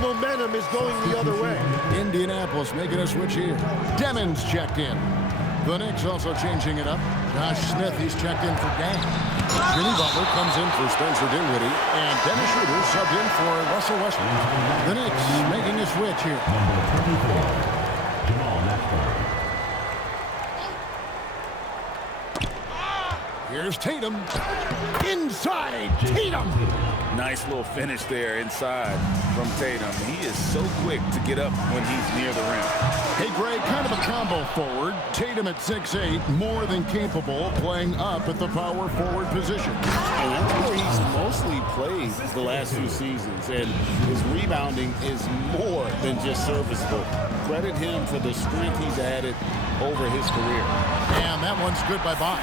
momentum is going the other way. Indianapolis making a switch here. Demons checked in. The Knicks also changing it up. Josh Smith, he's checked in for Gang. Jimmy Butler comes in for Spencer Dinwiddie. And Dennis Schroeder subbed in for Russell Westbrook. The Knicks making a switch here. Jamal Mashburn. Here's Tatum. Inside, Tatum. Nice little finish there inside from Tatum. He is so quick to get up when he's near the rim. Hey, Greg, kind of a combo forward. Tatum at 6'8", more than capable, playing up at the power forward position. And that's where he's mostly played the last few seasons. And his rebounding is more than just serviceable. Credit him for the strength he's added over his career. And that one's good by Bosh.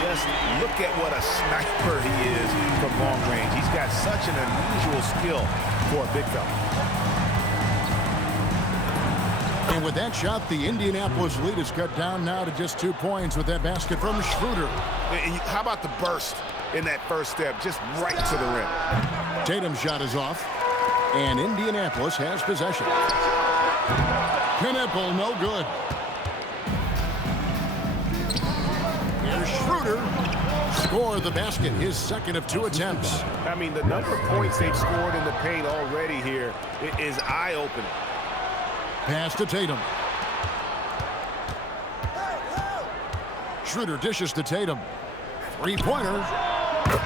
Just look at what a sniper he is from long range. He's got such an unusual skill for a big fella. And with that shot, the Indianapolis lead is cut down now to just 2 points with that basket from Schroeder. And how about the burst in that first step, just right to the rim? Tatum's shot is off, and Indianapolis has possession. Knipple, no good. Here's Schroeder. Score the basket, his second of 2 attempts. I mean, the number of points they've scored in the paint already here is eye-opening. Pass to Tatum. Schroeder dishes to Tatum. Three-pointer.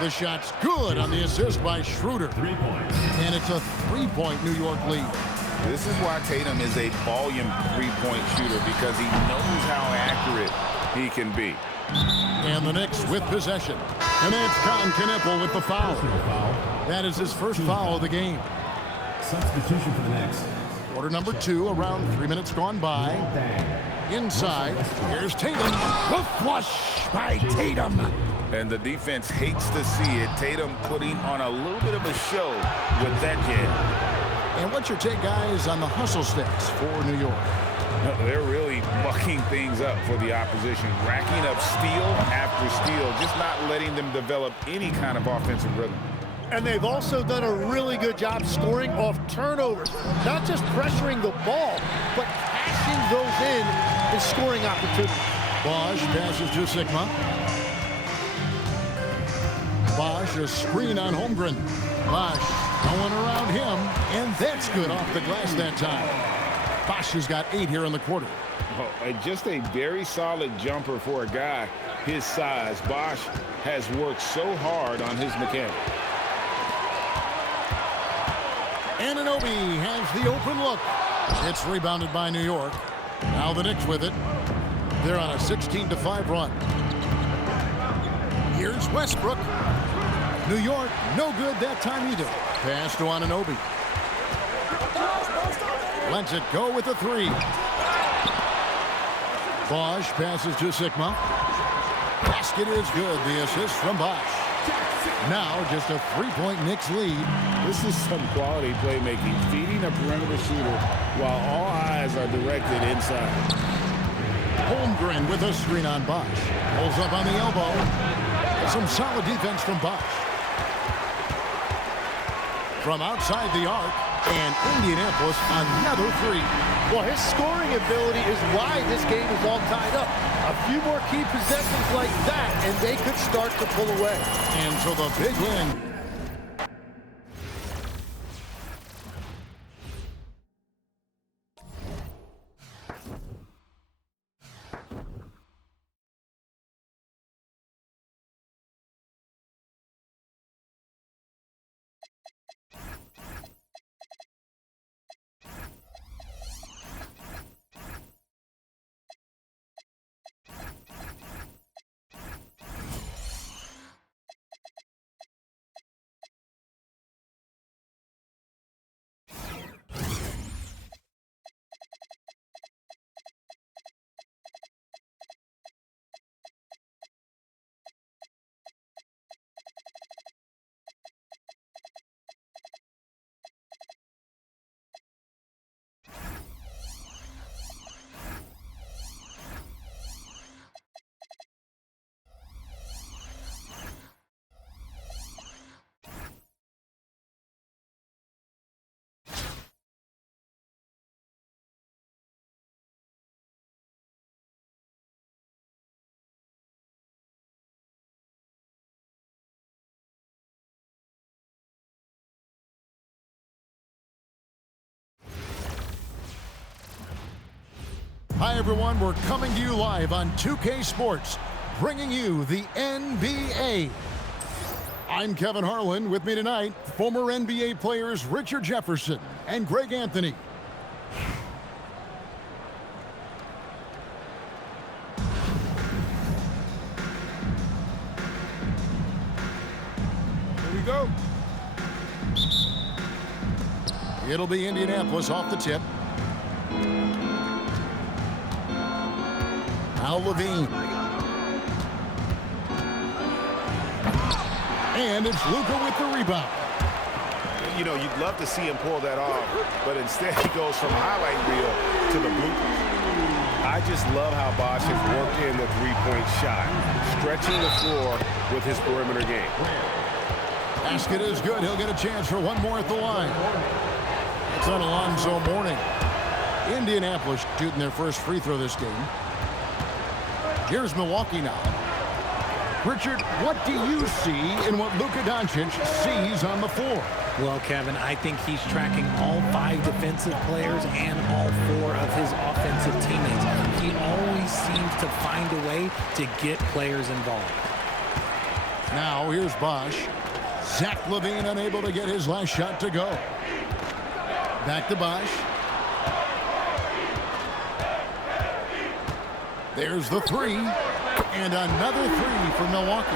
The shot's good on the assist by Schroeder. 3 points. And it's a 3-point New York lead. This is why Tatum is a volume three-point shooter, because he knows how accurate he can be. And the Knicks with possession. And it's Colin Knipple with the foul. Foul. That is his first foul of the game. Substitution for the Knicks. Quarter number 2, around 3 minutes gone by. Inside, here's Tatum. The flush by Tatum. And the defense hates to see it. Tatum putting on a little bit of a show with that jam. And what's your take, guys, on the hustle sticks for New York? They're really mucking things up for the opposition, racking up steal after steal, just not letting them develop any kind of offensive rhythm. And they've also done a really good job scoring off turnovers. Not just pressuring the ball, but cashing those in scoring opportunities. Bosh passes to Sigma. Bosh, a screen on Holmgren. Bosh going around him, and that's good off the glass that time. Bosh has got 8 here in the quarter. Oh, just a very solid jumper for a guy his size. Bosh has worked so hard on his mechanics. Anunoby has the open look. It's rebounded by New York. Now the Knicks with it. They're on a 16-5 run. Here's Westbrook. New York, no good that time either. Pass to Anunoby. Lets it go with the 3. Bosh passes to Sigma. Basket is good. The assist from Bosh. Now just a 3-point Knicks lead. This is some quality playmaking, feeding a perimeter shooter while all eyes are directed inside. Holmgren with a screen on Bosh. Pulls up on the elbow. Some solid defense from Bosh. From outside the arc, and Indianapolis another 3. Well, his scoring ability is why this game is all tied up. A few more key possessions like that, and they could start to pull away. And so the big win Hi, everyone. We're coming to you live on 2K Sports, bringing you the NBA. I'm Kevin Harlan. With me tonight, former NBA players Richard Jefferson and Greg Anthony. Here we go. It'll be Indianapolis off the tip. Al Levine. And it's Luka with the rebound. You know, you'd love to see him pull that off, but instead he goes from highlight reel to the bloopers. I just love how Bosh has worked in the three-point shot, stretching the floor with his perimeter game. Basket is good. He'll get a chance for one more at the line. It's on Alonzo Mourning. Indianapolis shooting their first free throw this game. Here's Milwaukee now. Richard, what do you see in what Luka Doncic sees on the floor? Well, Kevin, I think he's tracking all 5 defensive players and all 4 of his offensive teammates. He always seems to find a way to get players involved. Now, here's Bosh. Zach LaVine unable to get his last shot to go. Back to Bosh. There's the three. And another three for Milwaukee.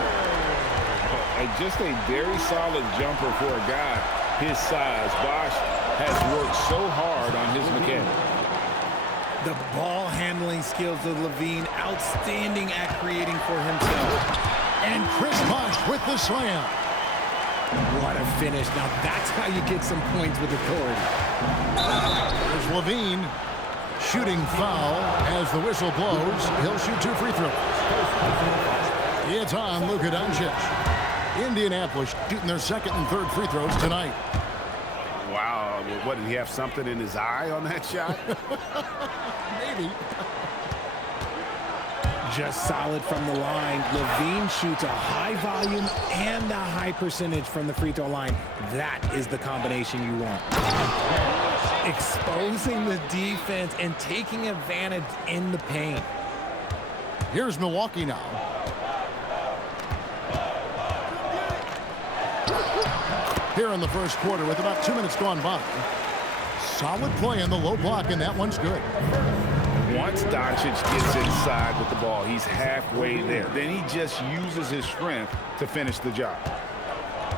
Just a very solid jumper for a guy his size. Bosh has worked so hard on his mechanics. The ball handling skills of LaVine, outstanding at creating for himself. And Chris Bosh with the slam. What a finish. Now that's how you get some points with authority. There's LaVine. Shooting foul as the whistle blows. He'll shoot 2 free throws. It's on Luka Doncic. Indianapolis shooting their second and third free throws tonight. Wow, what, did he have something in his eye on that shot? Maybe. Just solid from the line. LaVine shoots a high volume and a high percentage from the free throw line. That is the combination you want. Exposing the defense and taking advantage in the paint. Here's Milwaukee now. Here in the first quarter with about 2 minutes gone by. Solid play in the low block, and that one's good. Once Doncic gets inside with the ball, he's halfway there. Then he just uses his strength to finish the job.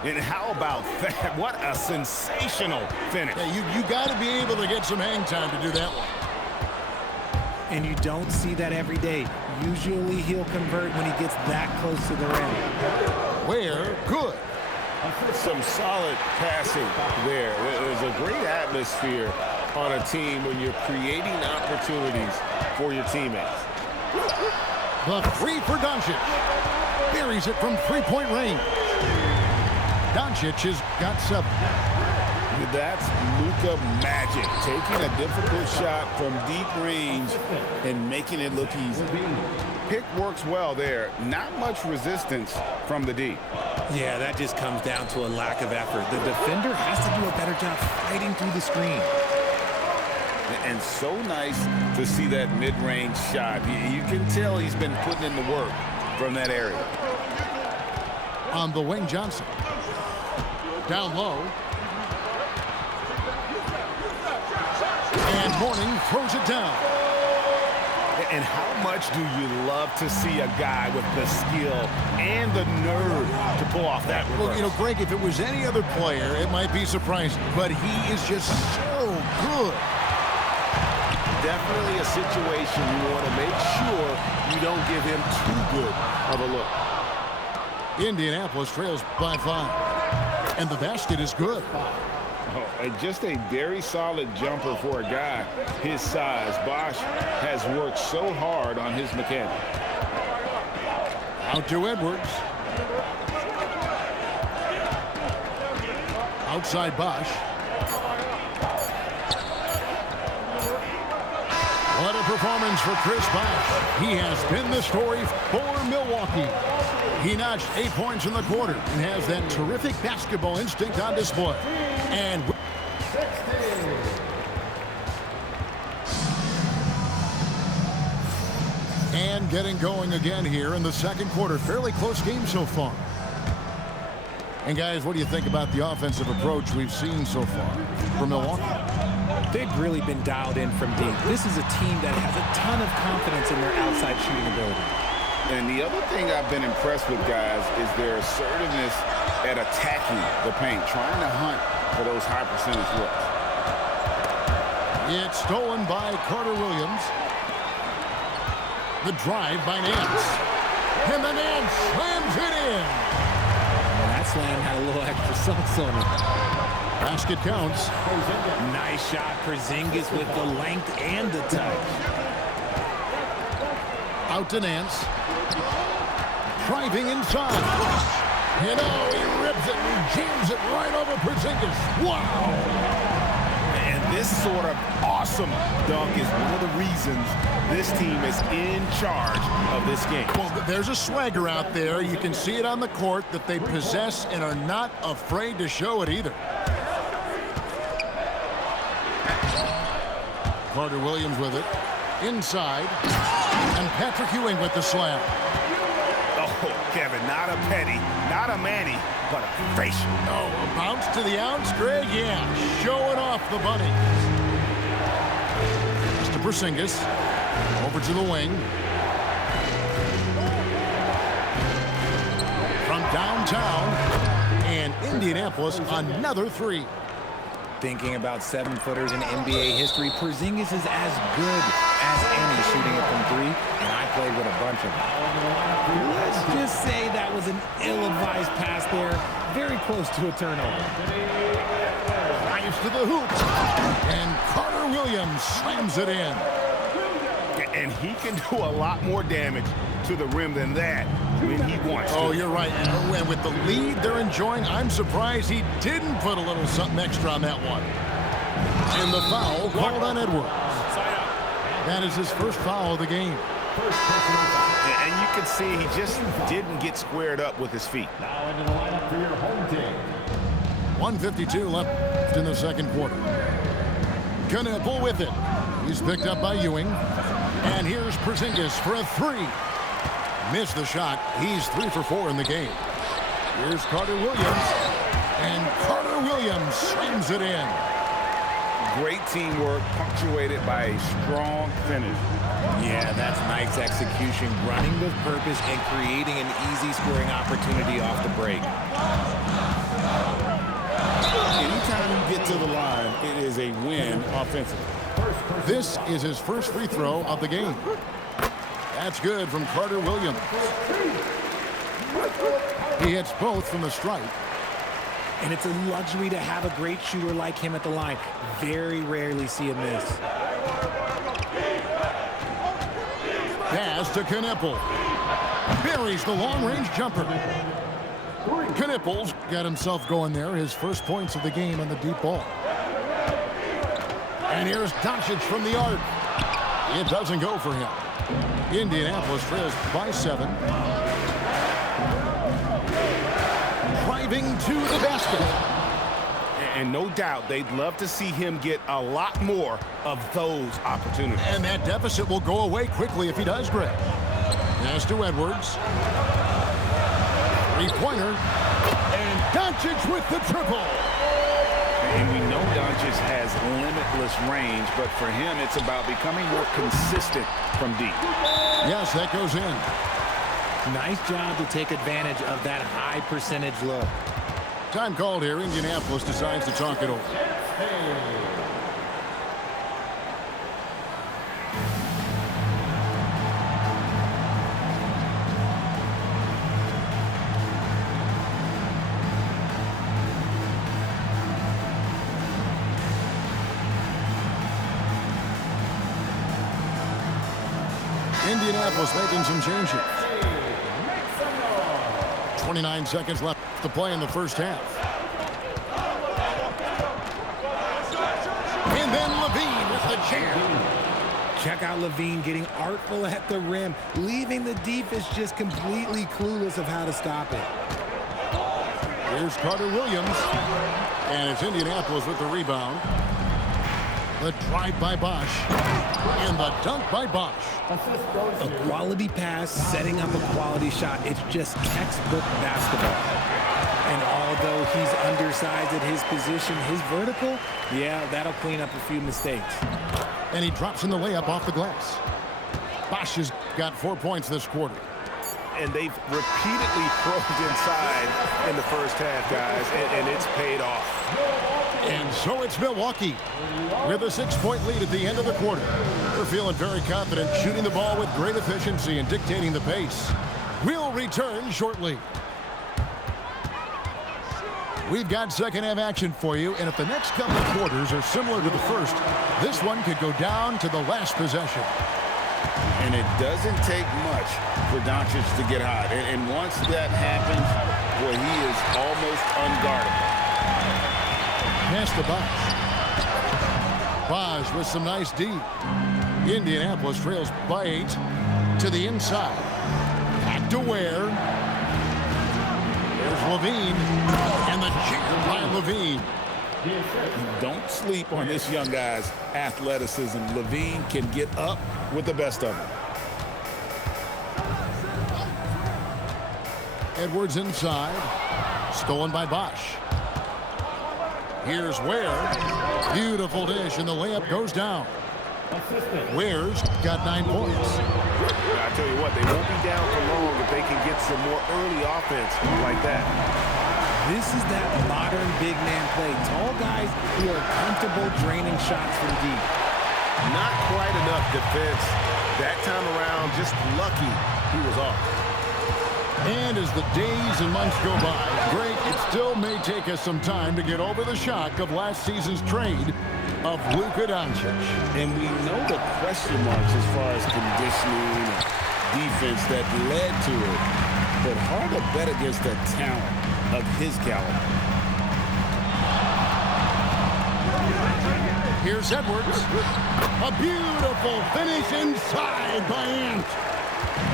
And how about that? What a sensational finish. Yeah, you got to be able to get some hang time to do that one. And you don't see that every day. Usually he'll convert when he gets that close to the rim. Where? Good. Some solid passing there. There's a great atmosphere on a team when you're creating opportunities for your teammates. The three for Doncic. Buries it from three-point range. Doncic has got 7. That's Luka magic, taking a difficult shot from deep range and making it look easy. Pick works well there. Not much resistance from the D. Yeah, that just comes down to a lack of effort. The defender has to do a better job fighting through the screen. And so nice to see that mid-range shot. You can tell he's been putting in the work from that area. On the wing, Johnson. Down low. And Mourning throws it down. And how much do you love to see a guy with the skill and the nerve to pull off that reverse? Well, you know, Greg, if it was any other player, it might be surprising. But he is just so good. Definitely a situation you want to make sure you don't give him too good of a look. Indianapolis trails by 5. And the basket is good. Just a very solid jumper for a guy his size. Bosh has worked so hard on his mechanics. Out to Edwards. Outside Bosh. What a performance for Chris Bosh. He has been the story for Milwaukee. He notched 8 points in the quarter and has that terrific basketball instinct on display. And And getting going again here in the second quarter. Fairly close game so far. And guys, what do you think about the offensive approach we've seen so far from Milwaukee? They've really been dialed in from deep. This is a team that has a ton of confidence in their outside shooting ability. And the other thing I've been impressed with, guys, is their assertiveness at attacking the paint, trying to hunt for those high percentage looks. It's stolen by Carter Williams. The drive by Nance. And the Nance slams it in. And that slam had a little extra sauce on it. Basket counts. Nice shot. Porzingis with the length and the touch. Out to Nance. Driving inside. And oh, he rips it and jams it right over Porzingis. Wow! And this sort of awesome dunk is one of the reasons this team is in charge of this game. Well, there's a swagger out there. You can see it on the court that they possess and are not afraid to show it either. Carter Williams with it. Inside. And Patrick Ewing with the slam. Oh, Kevin, not a penny, not a Manny, but a facial. Oh, a bounce to the ounce, Greg? Yeah, showing off the bunny. Mr. Porzingis. Over to the wing. From downtown. And Indianapolis, another three. Thinking about 7-footers in NBA history, Porzingis is as good as any shooting it from three, and I played with a bunch of them. Let's just say that was an ill-advised pass there, very close to a turnover. Drives to the hoop, and Carter Williams slams it in. And he can do a lot more damage to the rim than that when he wants to. Oh, you're right. And with the lead they're enjoying, I'm surprised he didn't put a little something extra on that one. And the foul called on Edwards. That is his first foul of the game. And you can see he just didn't get squared up with his feet. Now into the lineup for your home team. 1:52 left in the second quarter. Knueppel with it. He's picked up by Ewing. And here's Porzingis for a three. Missed the shot. He's 3 for 4 in the game. Here's Carter Williams. And Carter Williams slams it in. Great teamwork, punctuated by a strong finish. Yeah, that's nice execution, running with purpose and creating an easy scoring opportunity off the break. Anytime you get to the line, it is a win offensively. This is his first free throw of the game. That's good from Carter Williams. He hits both from the stripe. And it's a luxury to have a great shooter like him at the line. Very rarely see a miss. Pass to Knueppel. Buries the long-range jumper. Knueppel's got himself going there. His first points of the game on the deep ball. And here's Doncic from the arc. It doesn't go for him. Indianapolis trails by 7. Driving to the basket. And no doubt they'd love to see him get a lot more of those opportunities. And that deficit will go away quickly if he does, Greg. Pass to Edwards. Three-pointer. And Doncic with the triple. And we know Doncic has limitless range, but for him, it's about becoming more consistent from deep. Yes, that goes in. Nice job to take advantage of that high percentage look. Time called here. Indianapolis decides to talk it over. Indianapolis making some changes. 29 seconds left to play in the first half. And then LaVine with the jam. Check out LaVine getting artful at the rim, leaving the defense just completely clueless of how to stop it. Here's Carter Williams. And it's Indianapolis with the rebound. The drive by Bosch. And the dunk by Bosch. A quality pass, setting up a quality shot. It's just textbook basketball. And although he's undersized at his position, his vertical, yeah, that'll clean up a few mistakes. And he drops in the layup off the glass. Bosch has got 4 points this quarter. And they've repeatedly probed inside in the first half, guys, and it's paid off. And so it's Milwaukee with a 6-point lead at the end of the quarter. They're feeling very confident, shooting the ball with great efficiency and dictating the pace. We'll return shortly. We've got second half action for you, and if the next couple of quarters are similar to the first, this one could go down to the last possession. And it doesn't take much for Doncic to get hot. And once that happens, boy, he is almost unguardable. Pass to Bosch. Bosch with some nice D. Indianapolis trails by 8 to the inside. Back to Ware. There's Levine. And the jam by Levine. Don't sleep on this young guy's athleticism. Levine can get up with the best of them. Edwards inside. Stolen by Bosch. Here's Ware. Beautiful dish, and the layup goes down. Ware's got 9 points. I tell you what, they won't be down for long if they can get some more early offense like that. This is that modern big man play. Tall guys who are comfortable draining shots from deep. Not quite enough defense that time around. Just lucky he was off. And as the days and months go by, Greg, it still may take us some time to get over the shock of last season's trade of Luka Doncic. And we know the question marks as far as conditioning and defense that led to it. But hard to bet against the talent of his caliber. Here's Edwards. A beautiful finish inside by Ant.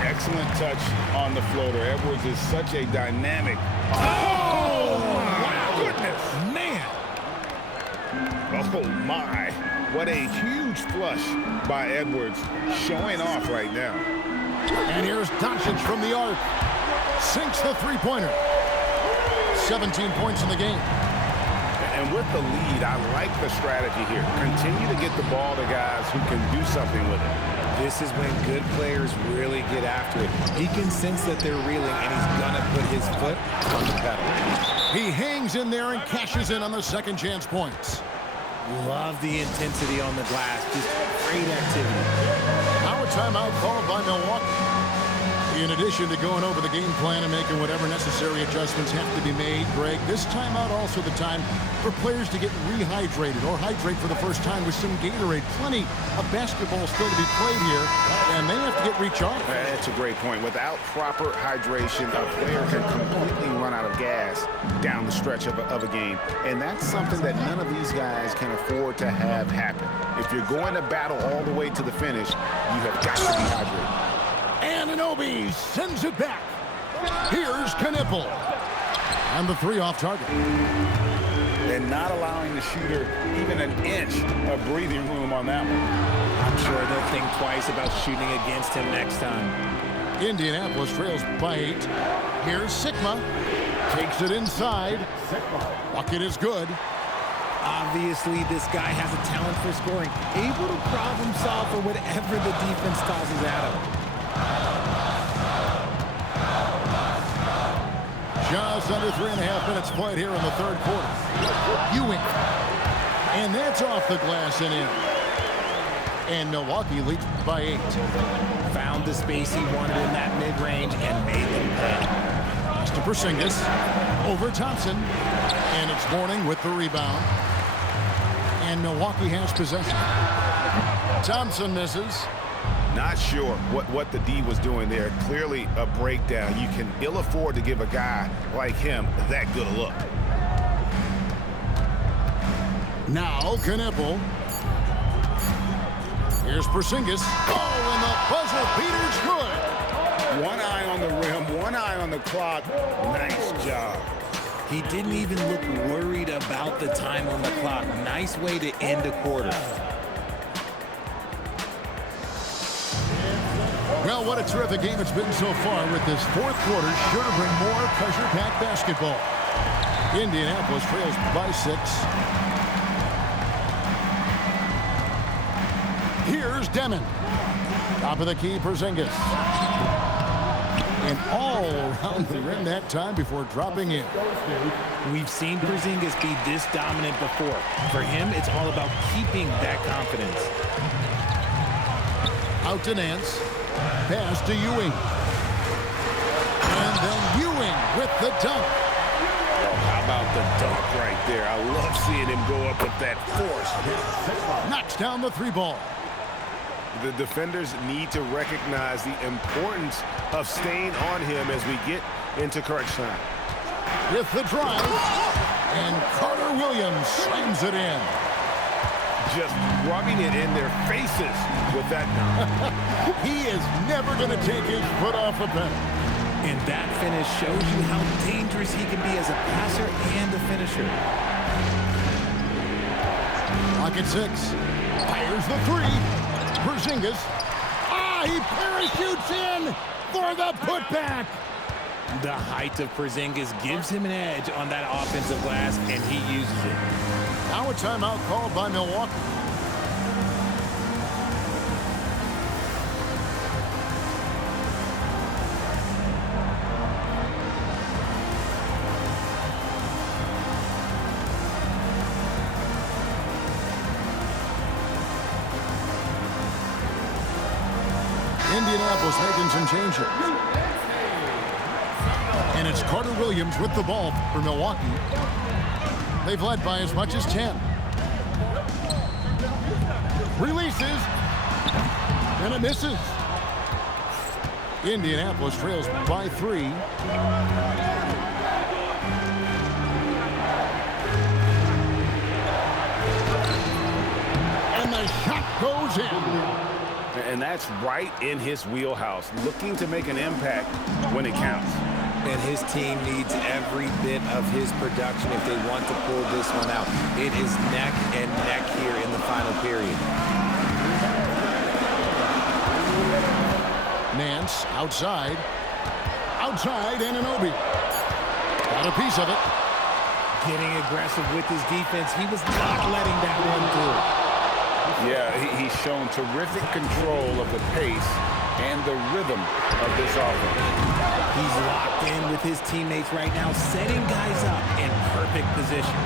Excellent touch on the floater. Edwards is such a dynamic. Oh, my goodness. Man. Oh, my. What a huge flush by Edwards, showing off right now. And here's Doncic from the arc. Sinks the three-pointer. 17 points in the game. And with the lead, I like the strategy here. Continue to get the ball to guys who can do something with it. This is when good players really get after it. He can sense that they're reeling, and he's going to put his foot on the pedal. He hangs in there and cashes in on the second chance points. Love the intensity on the glass. Just great activity. Now a timeout called by Milwaukee. In addition to going over the game plan and making whatever necessary adjustments have to be made, Greg, this timeout also the time for players to get rehydrated or hydrate for the first time with some Gatorade. Plenty of basketball still to be played here, and they have to get recharged. That's a great point. Without proper hydration, a player can completely run out of gas down the stretch of a game. And that's something that none of these guys can afford to have happen. If you're going to battle all the way to the finish, you have got to be hydrated. Anunoby sends it back. Here's Knipple. And the three off target. And not allowing the shooter even an inch of breathing room on that one. I'm sure they'll think twice about shooting against him next time. Indianapolis trails by 8. Here's Sigma. Takes it inside. Bucket is good. Obviously, this guy has a talent for scoring. Able to problem solve for whatever the defense tosses at him. Just under 3.5 minutes played here in the third quarter. Ewing. And that's off the glass and in. And Milwaukee leads by 8. Found the space he wanted in that mid-range and made them pay. Pass to Porzingis. Over Thompson. And it's Mourning with the rebound. And Milwaukee has possession. Thompson misses. Not sure what the D was doing there. Clearly a breakdown. You can ill afford to give a guy like him that good a look. Now Knipple. Here's Porzingis. Oh, and the buzzer beater's good. One eye on the rim, one eye on the clock. Nice job. He didn't even look worried about the time on the clock. Nice way to end a quarter. Well, what a terrific game it's been so far, with this fourth quarter sure to bring more pressure-packed basketball. Indianapolis trails by 6. Here's Demon. Top of the key, Porzingis. And all around the rim that time before dropping in. We've seen Porzingis be this dominant before. For him, it's all about keeping that confidence. Out to Nance. Pass to Ewing. And then Ewing with the dunk. Oh, how about the dunk right there? I love seeing him go up with that force. Knocks down the 3 ball. The defenders need to recognize the importance of staying on him as we get into crunch time. With the drive. And Carter Williams slams it in. Just rubbing it in their faces with that dunk. He is never going to take his foot off the pedal. And that finish shows you how dangerous he can be as a passer and a finisher. Clock at 6. Fires the 3. Porzingis. He parachutes in for the putback. The height of Porzingis gives him an edge on that offensive glass, and he uses it. Now a timeout called by Milwaukee. Indianapolis making some changes. And it's Carter Williams with the ball for Milwaukee. They've led by as much as 10. Releases. And it misses. Indianapolis trails by 3. And the shot goes in. And that's right in his wheelhouse, looking to make an impact when it counts. And his team needs every bit of his production if they want to pull this one out. It is neck and neck here in the final period. Nance outside. Outside, Anunoby. Got a piece of it. Getting aggressive with his defense. He was not letting that one through. Yeah, he's shown terrific control of the pace and the rhythm of this offense. He's locked in with his teammates right now, setting guys up in perfect position.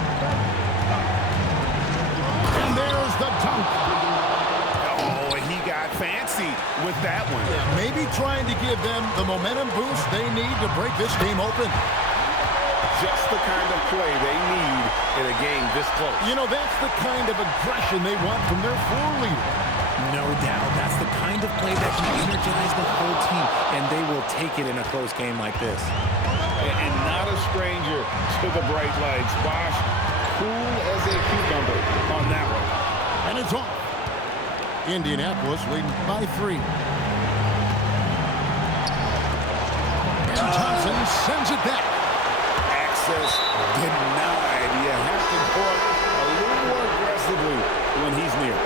And there's the dunk. Oh, and he got fancy with that one. Yeah, maybe trying to give them the momentum boost they need to break this game open. Just the kind of play they need in a game this close. You know, that's the kind of aggression they want from their floor leader. No doubt. That's the kind of play that can energize the whole team, and they will take it in a close game like this. And not a stranger to the bright lights. Bosh, cool as a cucumber on that one. And it's off. Indianapolis leading by 3. And Thompson sends it back. Access denied. You have to court a little more aggressively when he's near.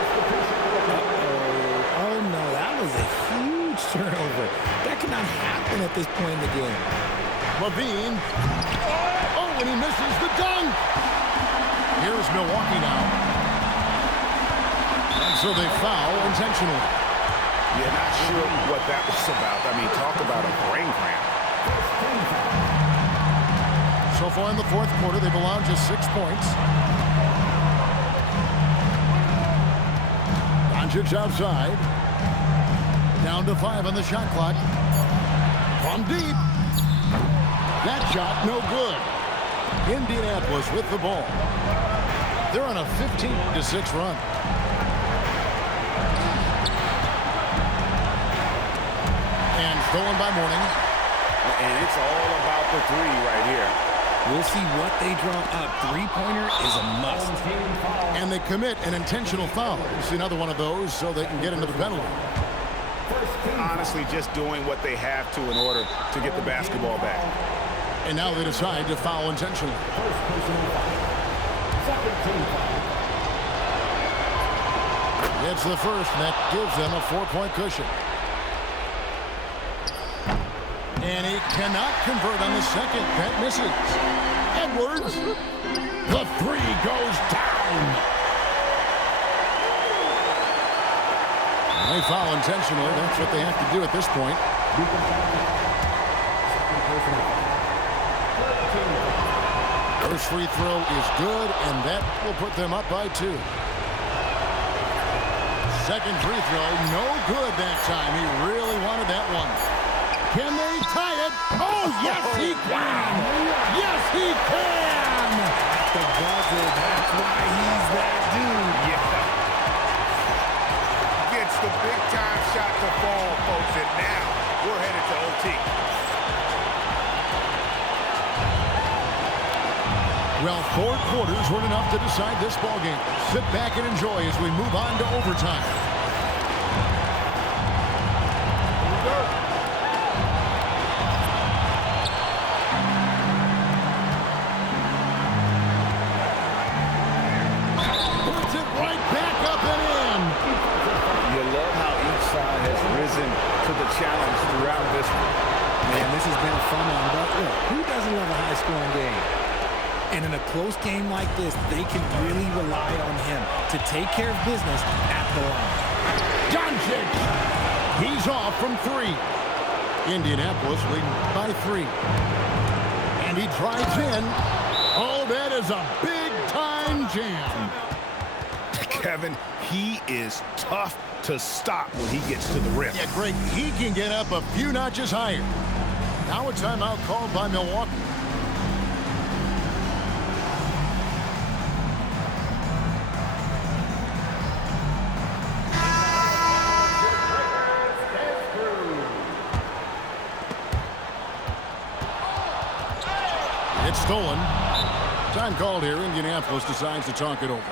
Oh no, that was a huge turnover. That cannot happen at this point in the game. Levine. Oh, and he misses the dunk. Here's Milwaukee now. And so they foul intentionally. Yeah, not sure what that was about. I mean, talk about a brain cramp. So far in the fourth quarter, they've allowed just 6 points. Doncic outside. Down to 5 on the shot clock. From deep. That shot, no good. Indianapolis with the ball. They're on a 15-6 run. And stolen by Mourning. And it's all about the 3 right here. We'll see what they draw up. Three-pointer is a must. And they commit an intentional foul. It's another one of those so they can get into the penalty. Honestly, just doing what they have to in order to get the basketball back. And now they decide to foul intentionally. It's the first, and that gives them a 4-point cushion. And he cannot convert on the second. That misses. Edwards. The three goes down. They foul intentionally. That's what they have to do at this point. First free throw is good, and that will put them up by 2. Second free throw, no good that time. He really wanted that one. Can they tie it? Oh, yes, he can! Yes, he can! The buzzer, that's why he's that dude. Yeah. Gets the big-time shot to fall, folks, and now we're headed to OT. Well, 4 quarters weren't enough to decide this ballgame. Sit back and enjoy as we move on to overtime. Puts it right back up and in. You love how each side has risen to the challenge throughout this one. Man, this has been a fun one, but look, who doesn't love a high-scoring game? And in a close game like this, they can really rely on him to take care of business at the line. Doncic. He's off from 3. Indianapolis leading by 3. And he drives in. Oh, that is a big-time jam. Kevin, he is tough to stop when he gets to the rim. Yeah, Greg, he can get up a few notches higher. Now a timeout called by Milwaukee. It's stolen. Time called here. Indianapolis decides to talk it over.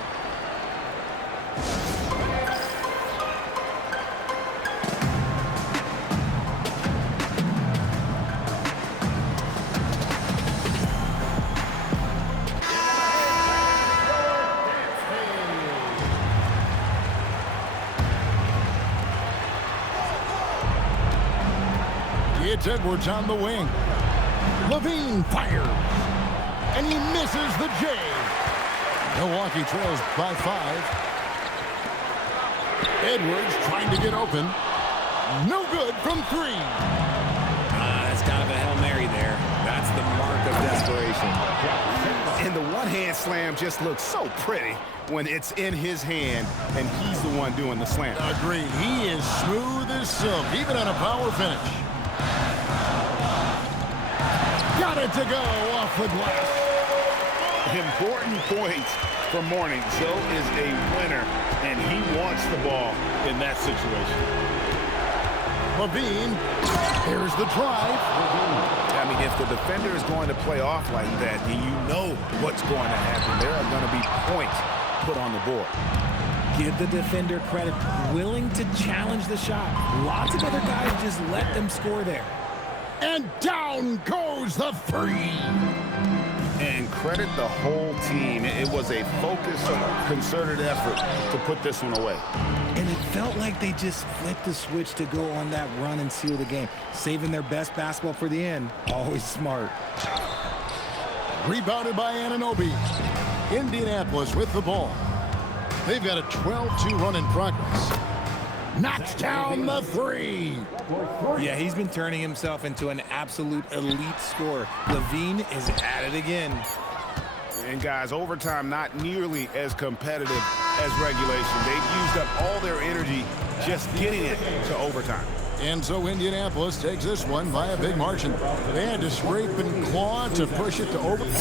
It's Edwards on the wing. Levine fires. And he misses the J. Milwaukee trails by 5. Edwards trying to get open. No good from 3. That's kind of a Hail Mary there. That's the mark of desperation. And the one-hand slam just looks so pretty when it's in his hand and he's the one doing the slam. Agreed. He is smooth as silk, even on a power finish. Got it to go off the glass. Important points for Mourning. Joe is a winner, and he wants the ball in that situation. Levine, here's the drive. I mean, if the defender is going to play off like that, then you know what's going to happen. There are going to be points put on the board. Give the defender credit, willing to challenge the shot. Lots of other guys just let them score there. And down goes the 3. And credit the whole team. It was a focused, concerted effort to put this one away. And it felt like they just flipped the switch to go on that run and seal the game. Saving their best basketball for the end. Always smart. Rebounded by Anunoby. Indianapolis with the ball. They've got a 12-2 run in progress. Knocks down the 3. Yeah, he's been turning himself into an absolute elite scorer. Levine is at it again. And guys, overtime not nearly as competitive as regulation. They've used up all their energy just getting it to overtime. And so Indianapolis takes this one by a big margin. They had to scrape and claw to push it to overtime.